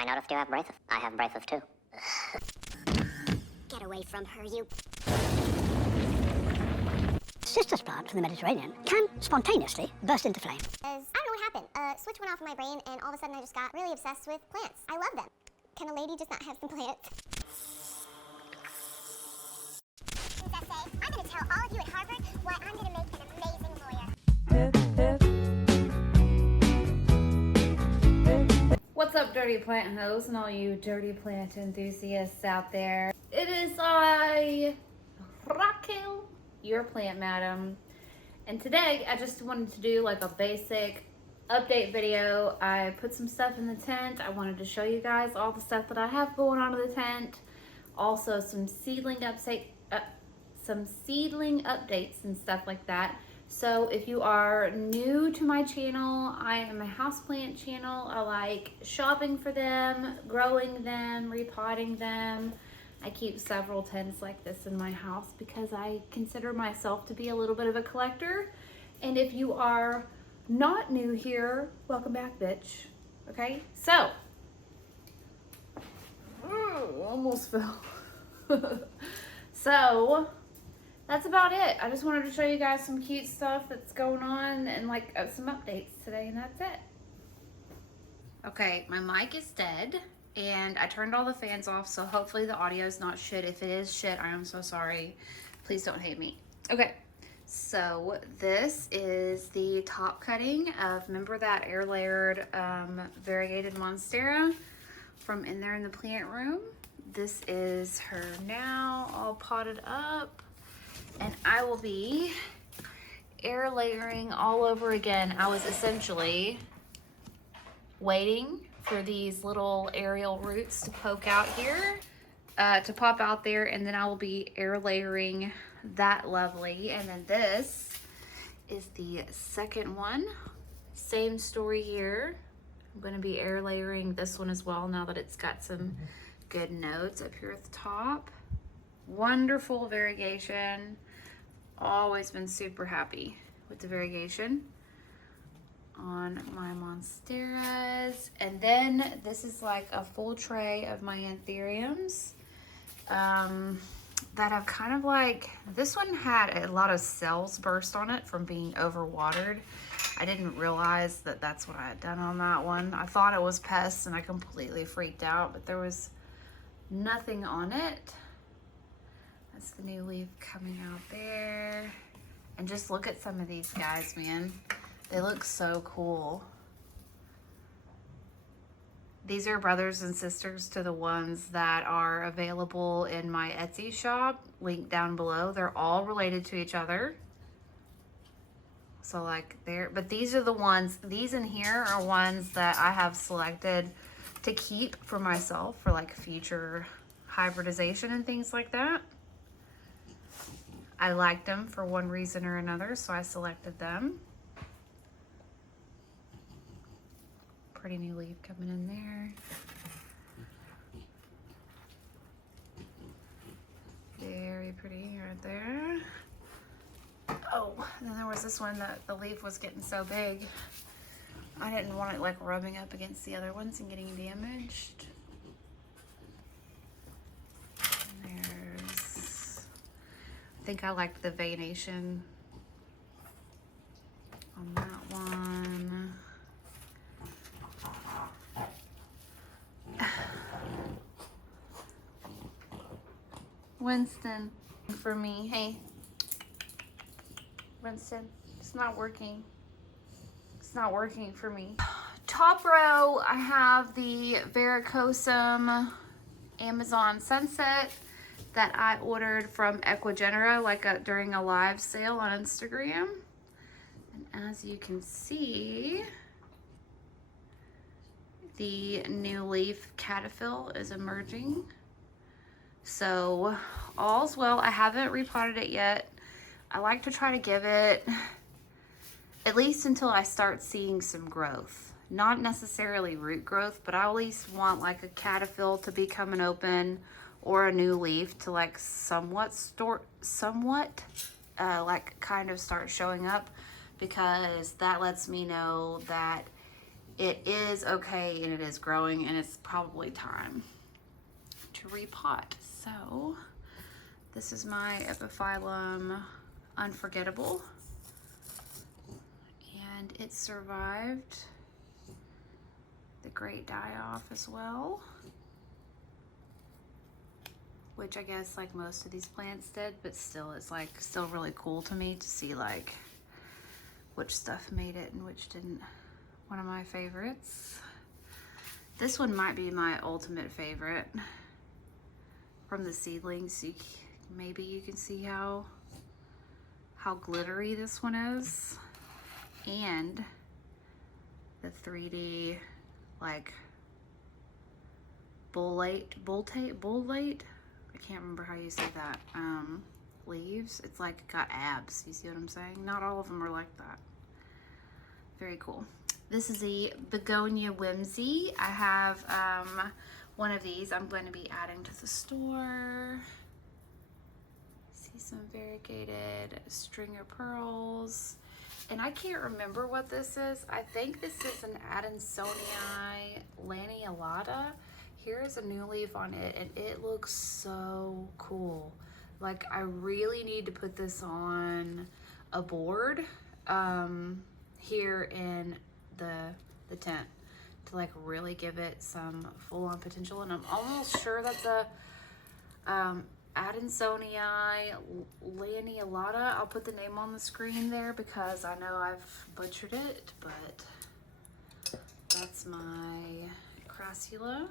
I noticed you have braces. I have braces too. Get away from her, you... Citrus plants from the Mediterranean can spontaneously burst into flame. I don't know what happened. Switch went off in my brain, and all of a sudden I just got really obsessed with plants. I love them. Can a lady just not have some plants? I'm going to tell all of you at Harvard why I'm going to make an amazing lawyer. What's up, dirty plant hoes and all you dirty plant enthusiasts out there? It is I, Raquel, your plant madam, and today I just wanted to do like a basic update video. I put some stuff in the tent. I wanted to show you guys all the stuff that I have going on in the tent. Also some seedling updates and stuff like that. So if you are new to my channel, I am a houseplant channel. I like shopping for them, growing them, repotting them. I keep several tents like this in my house because I consider myself to be a little bit of a collector. And if you are not new here, welcome back, bitch. Okay, so, almost fell. So, that's about it. I just wanted to show you guys some cute stuff that's going on and like some updates today, and that's it. Okay, my mic is dead and I turned all the fans off, so hopefully the audio is not shit. If it is shit, I am so sorry. Please don't hate me. Okay, so this is the top cutting of, remember that air layered variegated Monstera from in there in the plant room? This is her now, all potted up. And I will be air layering all over again. I was essentially waiting for these little aerial roots to poke out here, to pop out there, and then I will be air layering that lovely. And then this is the second one. Same story here. I'm going to be air layering this one as well now that it's got some good notes up here at the top. Wonderful variegation. Always been super happy with the variegation on my Monsteras. And then this is like a full tray of my anthuriums that have kind of like, this one had a lot of cells burst on it from being overwatered. I didn't realize that that's what I had done on that one. I thought it was pests and I completely freaked out, but there was nothing on it. That's the new leaf coming out there. And just look at some of these guys, man. They look so cool. These are brothers and sisters to the ones that are available in my Etsy shop, link down below. They're all related to each other. So like but these are the ones, these in here are ones that I have selected to keep for myself for like future hybridization and things like that. I liked them for one reason or another, so I selected them. Pretty new leaf coming in there. Very pretty right there. Oh, and then there was this one that the leaf was getting so big, I didn't want it like rubbing up against the other ones and getting damaged. I think I liked the veination on that one. Winston, for me. Hey, Winston, it's not working. It's not working for me. Top row, I have the Varicosum Amazon Sunset that I ordered from Equigenera like during a live sale on Instagram. And as you can see, the new leaf caterpillar is emerging. So all's well. I haven't repotted it yet. I like to try to give it at least until I start seeing some growth. Not necessarily root growth, but I at least want like a caterpillar to be coming open or a new leaf to like somewhat like kind of start showing up, because that lets me know that it is okay and it is growing, and it's probably time to repot. So this is my Epiphyllum Unforgettable, and it survived the great die-off as well, which I guess like most of these plants did, but still it's like still really cool to me to see like which stuff made it and which didn't. One of my favorites. This one might be my ultimate favorite from the seedlings. Maybe you can see how glittery this one is, and the 3D like bullite, I can't remember how you say that, leaves. It's like got abs, you see what I'm saying? Not all of them are like that. Very cool. This is a Begonia Whimsy. I have one of these I'm going to be adding to the store. See some variegated string of pearls. And I can't remember what this is. I think this is an Adansonii lanceolata. Here's a new leaf on it, and it looks so cool. Like, I really need to put this on a board here in the tent to like really give it some full-on potential. And I'm almost sure that's a Adansonii lanceolata. I'll put the name on the screen there because I know I've butchered it, but that's my crassula.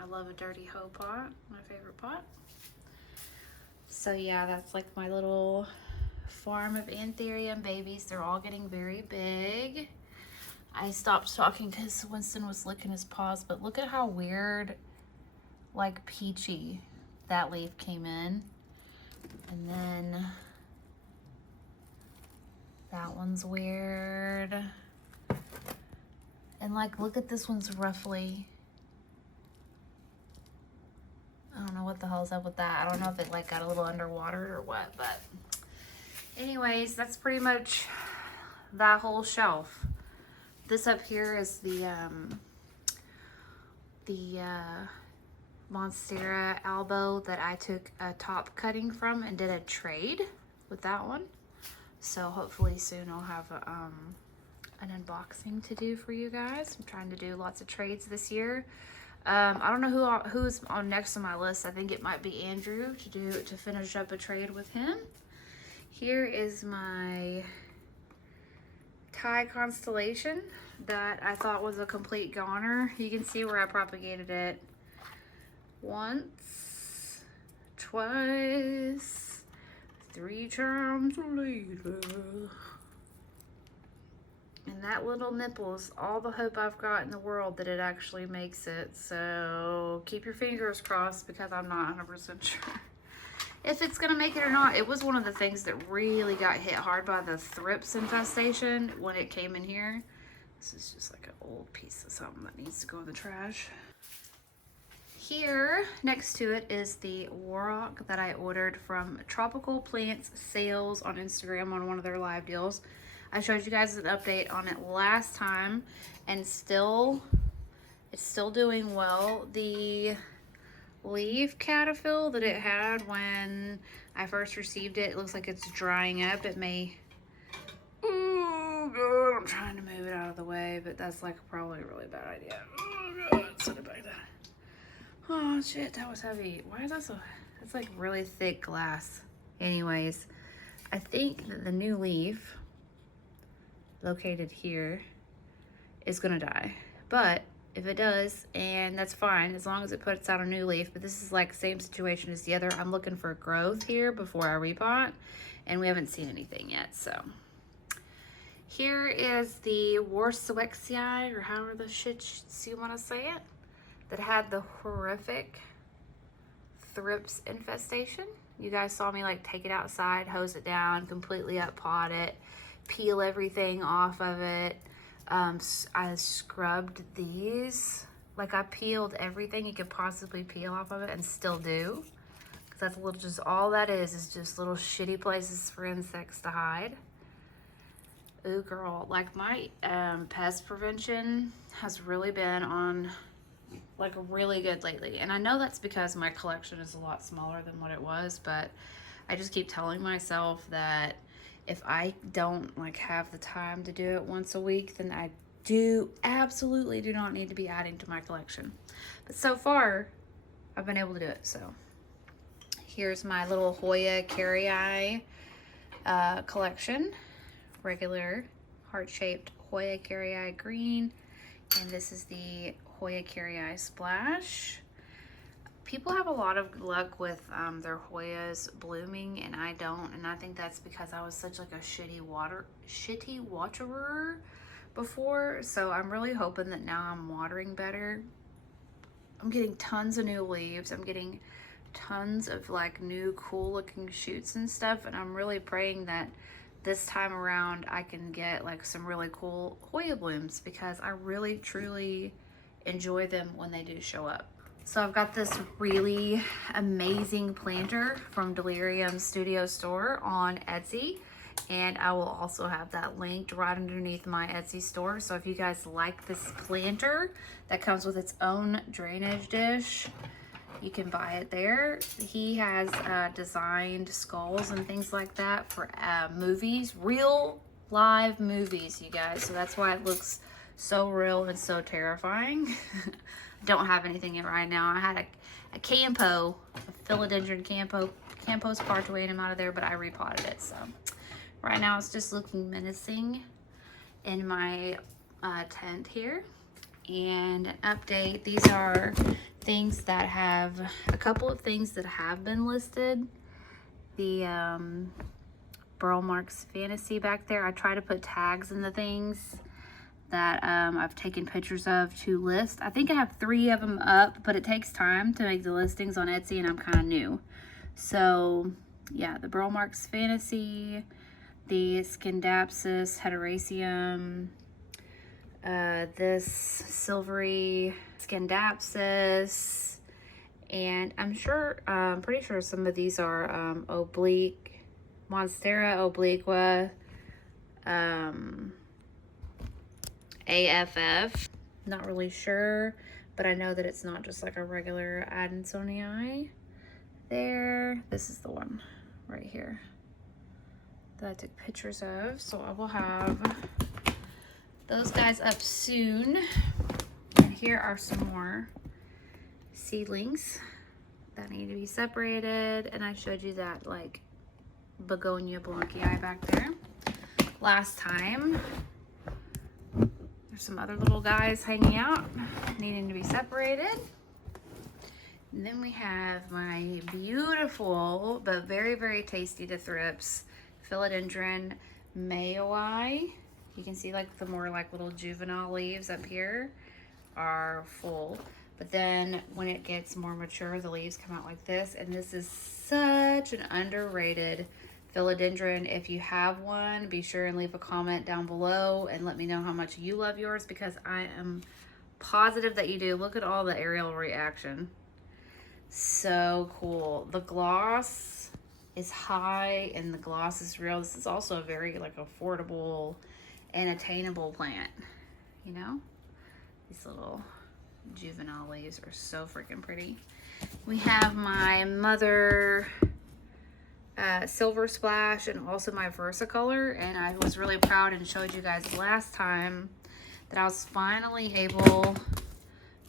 I love a dirty hoe pot, my favorite pot. So yeah, that's like my little farm of anthurium babies. They're all getting very big. I stopped talking because Winston was licking his paws, but look at how weird, like peachy, that leaf came in. And then that one's weird. And like, look at this one's roughly, I don't know what the hell's up with that. I don't know if it like got a little underwater or what, but anyways, that's pretty much that whole shelf. This up here is the Monstera elbow that I took a top cutting from and did a trade with that one. So hopefully soon I'll have an unboxing to do for you guys. I'm trying to do lots of trades this year. I don't know who's on next on my list. I think it might be Andrew to finish up a trade with him. Here is my Thai constellation that I thought was a complete goner. You can see where I propagated it once, twice, 3 times later. And that little nipple is all the hope I've got in the world that it actually makes it. So keep your fingers crossed because I'm not 100% sure if it's gonna make it or not. It was one of the things that really got hit hard by the thrips infestation when it came in here. This is just like an old piece of something that needs to go in the trash. Here next to it is the Warrock that I ordered from Tropical Plants Sales on Instagram on one of their live deals. I showed you guys an update on it last time, and it's still doing well. The leaf caterpillar that it had when I first received it, it looks like it's drying up. It may, oh god, I'm trying to move it out of the way, but that's like probably a really bad idea. Oh god, set it back down. Oh shit, that was heavy. Why is that so, it's like really thick glass. Anyways, I think that the new leaf located here is gonna die, but if it does, and that's fine as long as it puts out a new leaf. But this is like same situation as the other. I'm looking for growth here before I repot, and we haven't seen anything yet. So here is the Warsawiexii, or however the shit you want to say it, that had the horrific thrips infestation. You guys saw me like take it outside, hose it down, completely up pot it, peel everything off of it. I scrubbed these, like I peeled everything you could possibly peel off of it, and still do, because that's a little, just all that is just little shitty places for insects to hide. Ooh, girl, like my pest prevention has really been on like really good lately. And I know that's because my collection is a lot smaller than what it was, but I just keep telling myself that if I don't like have the time to do it once a week, then I absolutely do not need to be adding to my collection. But so far, I've been able to do it. So here's my little Hoya carry-eye collection. Regular heart-shaped Hoya carry-eye green. And this is the Hoya carry-eye splash. People have a lot of luck with their Hoyas blooming, and I don't. And I think that's because I was such like a shitty waterer before. So I'm really hoping that now I'm watering better. I'm getting tons of new leaves. I'm getting tons of like new cool looking shoots and stuff. And I'm really praying that this time around I can get like some really cool Hoya blooms, because I really truly enjoy them when they do show up. So I've got this really amazing planter from Delirium Studio Store on Etsy, and I will also have that linked right underneath my Etsy store. So if you guys like this planter that comes with its own drainage dish, you can buy it there. He has designed skulls and things like that for movies, real live movies, you guys. So that's why it looks so real and so terrifying. Don't have anything in right now. I had a Campo, a philodendron Campos partuatum out of there, but I repotted it. So right now it's just looking menacing in my tent here. And an update, these are things that have, a couple of things that have been listed. The Burl Marks Fantasy back there, I try to put tags in the things that I've taken pictures of to list. I think I have 3 of them up, but it takes time to make the listings on Etsy, and I'm kind of new. So yeah, the Burl Marks Fantasy, the Scindapsus heteroecium, this silvery Scindapsus, and I'm pretty sure some of these are oblique, Monstera obliqua, AFF. Not really sure, but I know that it's not just like a regular Adansonii there. This is the one right here that I took pictures of. So I will have those guys up soon. And here are some more seedlings that need to be separated. And I showed you that like begonia blancii back there last time. There's some other little guys hanging out, needing to be separated. And then we have my beautiful, but very, very tasty to thrips, philodendron mayoi. You can see like the more like little juvenile leaves up here are full. But then when it gets more mature, the leaves come out like this. And this is such an underrated philodendron. If you have one, be sure and leave a comment down below and let me know how much you love yours, because I am positive that you do. Look at all the aerial reaction. So cool. The gloss is high and the gloss is real. This is also a very like affordable and attainable plant, you know? These little juvenile leaves are so freaking pretty. We have my mother silver splash and also my versicolor, and I was really proud and showed you guys last time that I was finally able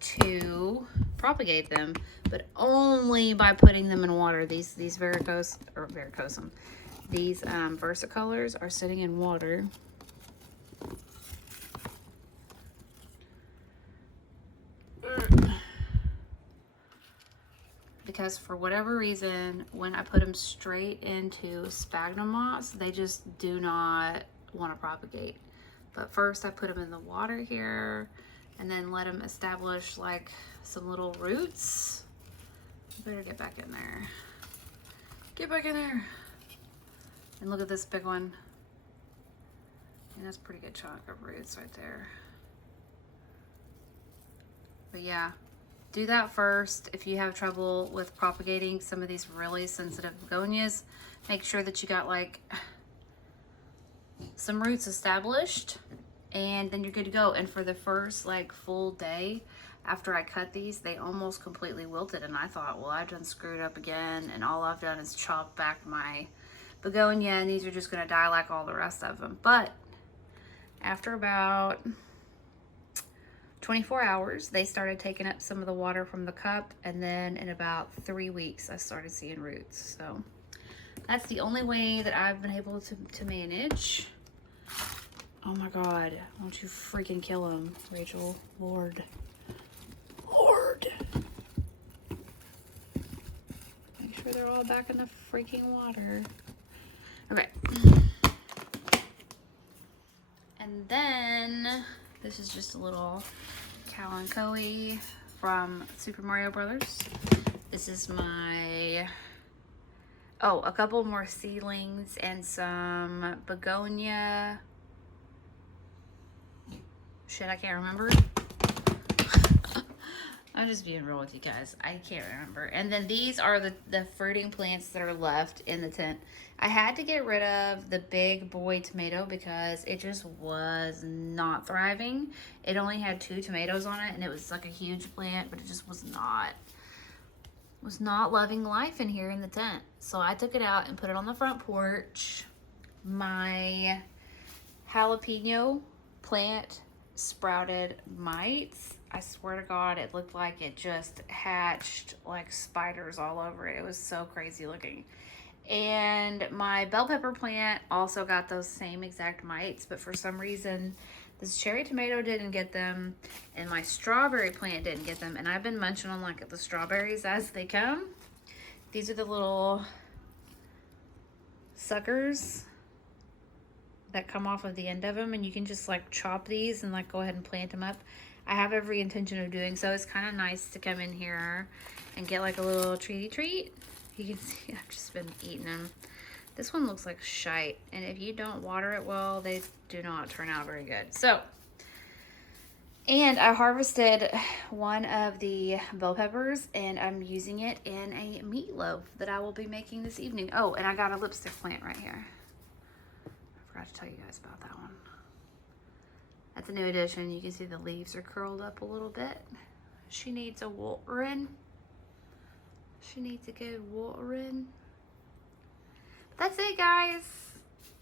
to propagate them, but only by putting them in water. These varicosum, these versicolors are sitting in water. Because for whatever reason, when I put them straight into sphagnum moss, they just do not want to propagate. But first I put them in the water here and then let them establish like some little roots. Better get back in there. Get back in there. And look at this big one. And that's a pretty good chunk of roots right there. But yeah, do that first. If you have trouble with propagating some of these really sensitive begonias, make sure that you got like some roots established, and then you're good to go. And for the first like full day after I cut these, they almost completely wilted, and I thought, well, I've done screwed up again, and all I've done is chop back my begonia, and these are just gonna die like all the rest of them. But after about 24 hours, they started taking up some of the water from the cup, and then in about 3 weeks, I started seeing roots. So that's the only way that I've been able to manage. Oh my God, won't you freaking kill him, Rachel? Lord. Lord. Make sure they're all back in the freaking water. Okay. And then this is just a little Kalanchoe from Super Mario Brothers. This is my, oh, a couple more seedlings and some begonia. Shit, I can't remember. I'm just being real with you guys. I can't remember. And then these are the fruiting plants that are left in the tent. I had to get rid of the big boy tomato because it just was not thriving. It only had 2 tomatoes on it, and it was like a huge plant, but it just was not loving life in here in the tent. So I took it out and put it on the front porch. My jalapeno plant sprouted mites. I swear to God, it looked like it just hatched like spiders all over it. It was so crazy looking. And my bell pepper plant also got those same exact mites, but for some reason this cherry tomato didn't get them, and my strawberry plant didn't get them. And I've been munching on like the strawberries as they come. These are the little suckers that come off of the end of them, and you can just like chop these and like go ahead and plant them up. I have every intention of doing so. It's kind of nice to come in here and get like a little treat. You can see I've just been eating them. This one looks like shite, and if you don't water it well, they do not turn out very good. So, and I harvested one of the bell peppers, and I'm using it in a meatloaf that I will be making this evening. Oh, and I got a lipstick plant right here. I forgot to tell you guys about that one. That's a new addition. You can see the leaves are curled up a little bit. She needs a watering. She needs a good watering. That's it, guys.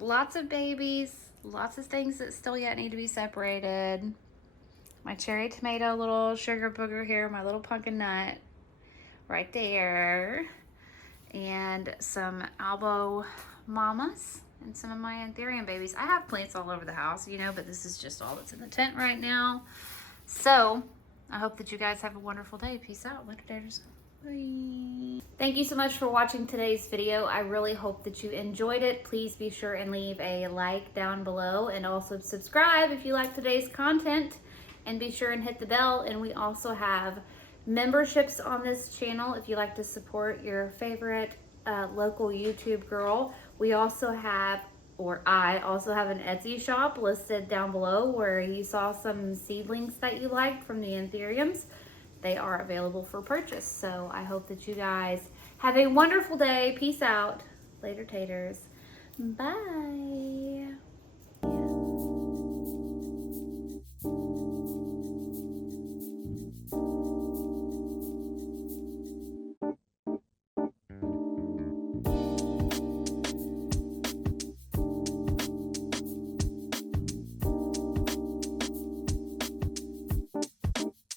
Lots of babies. Lots of things that still yet need to be separated. My cherry tomato, little sugar booger here. My little pumpkin nut right there. And some albo mamas. And some of my anthurium babies. I have plants all over the house, you know, but this is just all that's in the tent right now. So, I hope that you guys have a wonderful day. Peace out. Later, taters. Bye. Thank you so much for watching today's video. I really hope that you enjoyed it. Please be sure and leave a like down below, and also subscribe if you like today's content, and be sure and hit the bell. And we also have memberships on this channel if you like to support your favorite local YouTube girl. We also have, or I also have, an Etsy shop listed down below where you saw some seedlings that you liked from the anthuriums. They are available for purchase. So I hope that you guys have a wonderful day. Peace out. Later, taters. Bye.